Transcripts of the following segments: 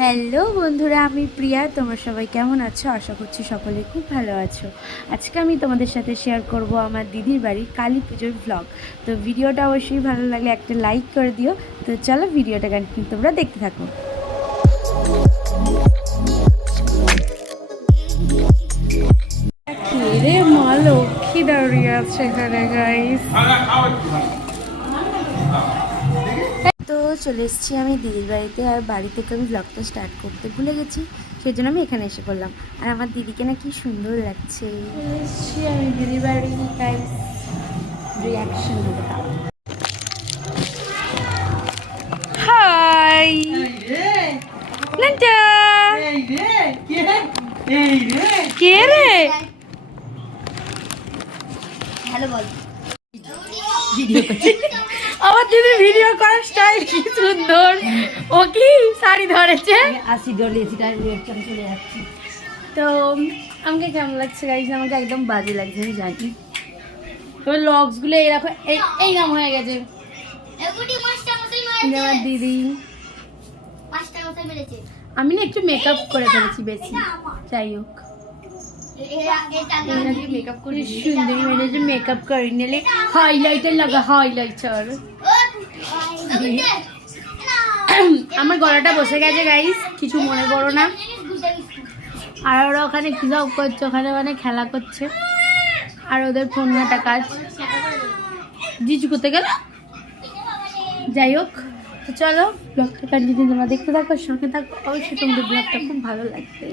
Hello বন্ধুরা, আমি প্রিয়া। তোমরা সবাই কেমন আছো? আশা করছি সকলে খুব ভালো আছো। আজকে আমি তোমাদের সাথে শেয়ার করব আমার দিদির বাড়ির কালী পুজোর ব্লগ। তো ভিডিওটা অবশ্যই ভালো লাগলে একটা লাইক করে দিও। তো চলো ভিডিওটা কন্টিনিউ তোমরা দেখতে থাকো। রে মা লক্ষ্মী দাঁড়িয়ে আছে এখানে গাইস। তো চলে এসেছি আমি দিদির বাড়িতে, আর বাড়ি থেকে আমি ব্লগটা স্টার্ট করতে ভুলে গেছি, সেই জন্য আমি এখানে এসে পড়লাম। আর আমার দিদিকে না কি সুন্দর লাগছে। চলে এসেছি আমি দিদির বাড়ি, গাইস রিয়াকশন হবে তাও। হাই নান্টা, কে রে? হ্যালো বল। আমার দিদি ভিডিও করার স্টাইল কি সুন্দর। ও কি শাড়ি ধরেছে, আসি ডলিয়েছি, তাই রিয়াকশন চলে যাচ্ছি। তো আমাকে কেমন লাগছে গাইস? আমাকে একদম বাজে লাগছে, আমি জানি। তবে লক্সগুলো এরকম এই নাম হয়ে গেছে। আমার দিদি, আমি না একটু মেকআপ করে ফেলেছি বেশি, যাই হোক সুন্দরী মেয়ে মেকআপ করে নিলে হাইলাইটার লাগা, হাইলাইটার। আমার গলাটা বসে গেছে গাইস, কিছু মনে করো না। আর ওরা ওখানে কি সব করছে, ওখানে ওখানে খেলা করছে, আর ওদের ফোন ঘাটা কাজ। জিজু করতে গেল, যাই হোক। তো চলো ব্লগটা কন্টিনিউ তোমরা দেখতে থাকো, সঙ্গে থাকো, অবশ্যই তোমাদের ব্লগটা খুব ভালো লাগবে।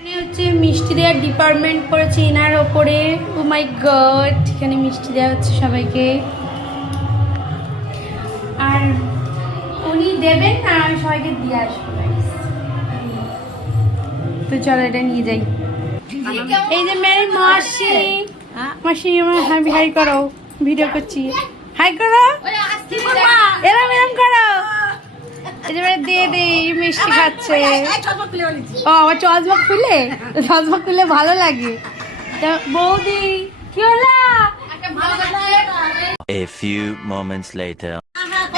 এখানে হচ্ছে মিষ্টি দেওয়ার ডিপার্টমেন্ট করেছে ইনার ওপরে। ও মাই গড, এখানে মিষ্টি দেওয়া হচ্ছে সবাইকে, আর উনি দেবেন না, আমি সবাইকে দিয়ে আসবো। তো চলো এটা নিয়ে যাই। এই যে মেরি মাসি, মাসি আমার হাই করো, ভিডিও করছি, হাই করো, এরম এরম করো। এই যে দিয়ে দে, মিষ্টি খাচ্ছে। ও আমার চশমা খুলে, চশমা খুলে ভালো লাগে। বৌদি কি হলো? A few moments later.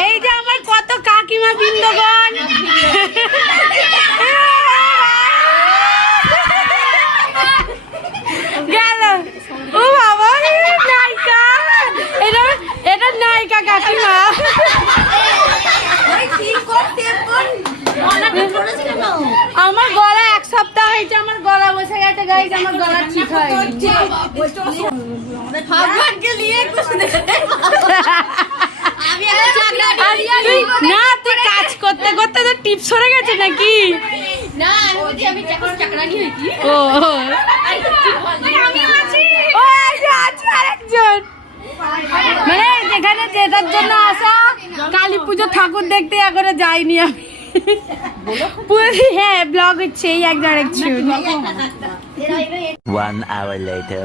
এই যে আমার কত কাকিমা বৃন্দগণ, গেল। ও বাবা, নায়িকা, এটা নায়িকা কাকিমা। আমার গলা এক সপ্তাহ হয়েছে, আমার গলা বসে গেছে গাইজ, আমার গলা ঠিক হয়নি। না তুই কাজ করতে করতে তো টিপস সরে গেছে নাকি? ও আরেকজন, মানে যেখানে যেটার জন্য আসা, কালী পুজো ঠাকুর দেখতে এখনো যাইনি আমি। হ্যাঁ ব্লগ হচ্ছে এই এক ডাইরেকশন। 1 hour later.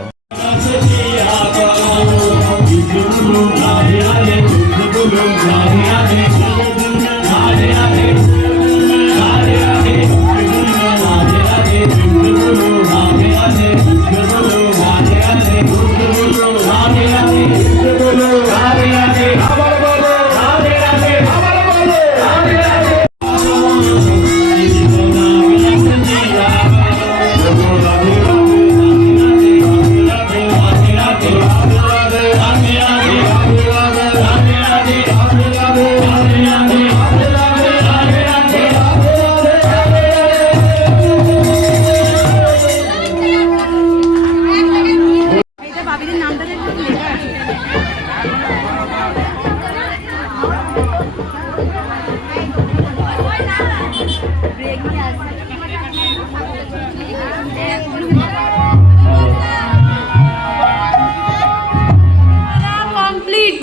কমপ্লিট,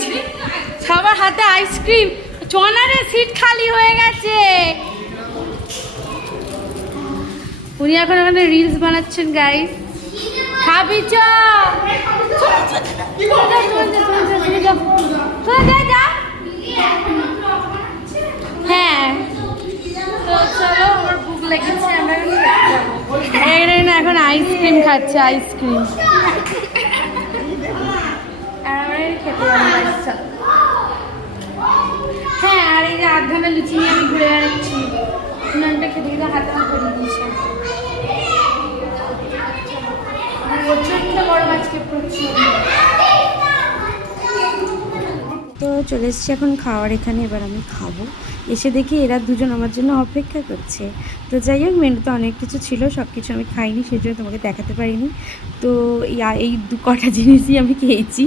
সবার হাতে আইসক্রিম। চনারের সিট খালি হয়ে গেছে। উনি এখন ওখানে রিলস বানাচ্ছেন গাইস। খাবি চ, হ্যাঁ তো চলো, আমার ভুক লেগেছে, আমরা না এখন আইসক্রিম খাচ্ছে, আইসক্রিম। আর আমরা খেতে যাবো। হ্যাঁ, আর এই যে 8 ঘন্টা লুচি নিয়ে আমি ঘুরে বেড়াচ্ছি। নানটা খেতে খেতে হাতে হাত ধরিয়ে দিয়েছে। প্রচন্ড বড় আজকে, প্রচন্ড। তো চলে এসেছি এখন খাওয়ার এখানে, এবার আমি খাবো। এসে দেখি এরা দুজন আমার জন্য অপেক্ষা করছে। তো যাই হোক, মেনুতে অনেক কিছু ছিল, সব কিছু আমি খাইনি, সেই জন্য তোমাকে দেখাতে পারিনি। তো এই কটা জিনিসই আমি খেয়েছি,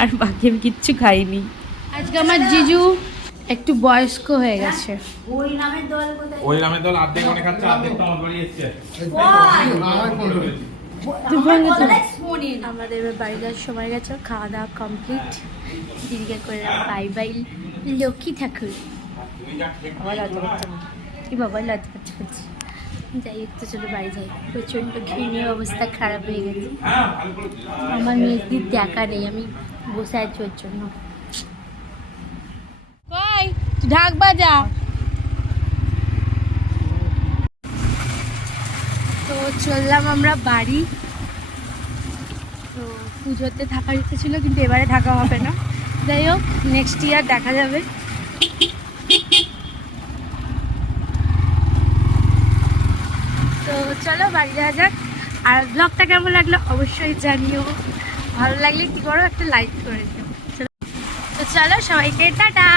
আর বাকি আমি কিচ্ছু খাইনি। আজকে আমার জিজু একটু বয়স্ক হয়ে গেছে। ওই নামের দল কোথায়? ওই নামের দল অর্ধেক অনেক খাচ্ছে, অর্ধেক তো আমার বাড়ি এসছে। আমাদের এবার বাড়ি যাওয়ার সময় গেছে, খাওয়া দাওয়া কমপ্লিট। দিদিকে করলাম বাই বাই, লক্ষ্মী ঠাকুর। কি বাবা লজ্জা করছে। যাই হোক, তো চলো বাড়ি যাই। প্রচণ্ড ঘৃণীয় অবস্থা খারাপ হয়ে গেছে। আমার মেয়েদের দেখা নেই, আমি বসে আছি ওর জন্য। ঢাক বাজা। তো চললাম আমরা বাড়ি। তো পুজোতে থাকার ইচ্ছে ছিল, কিন্তু এবারে থাকা হবে না। যাই হোক, নেক্সট ইয়ার দেখা যাবে। তো চলো বাড়ি যাওয়া যাক। আর ব্লগটা কেমন লাগলো অবশ্যই জানিও। ভালো লাগলে কি করো, একটা লাইক করে দিও। তো চলো সবাইকে টাটা।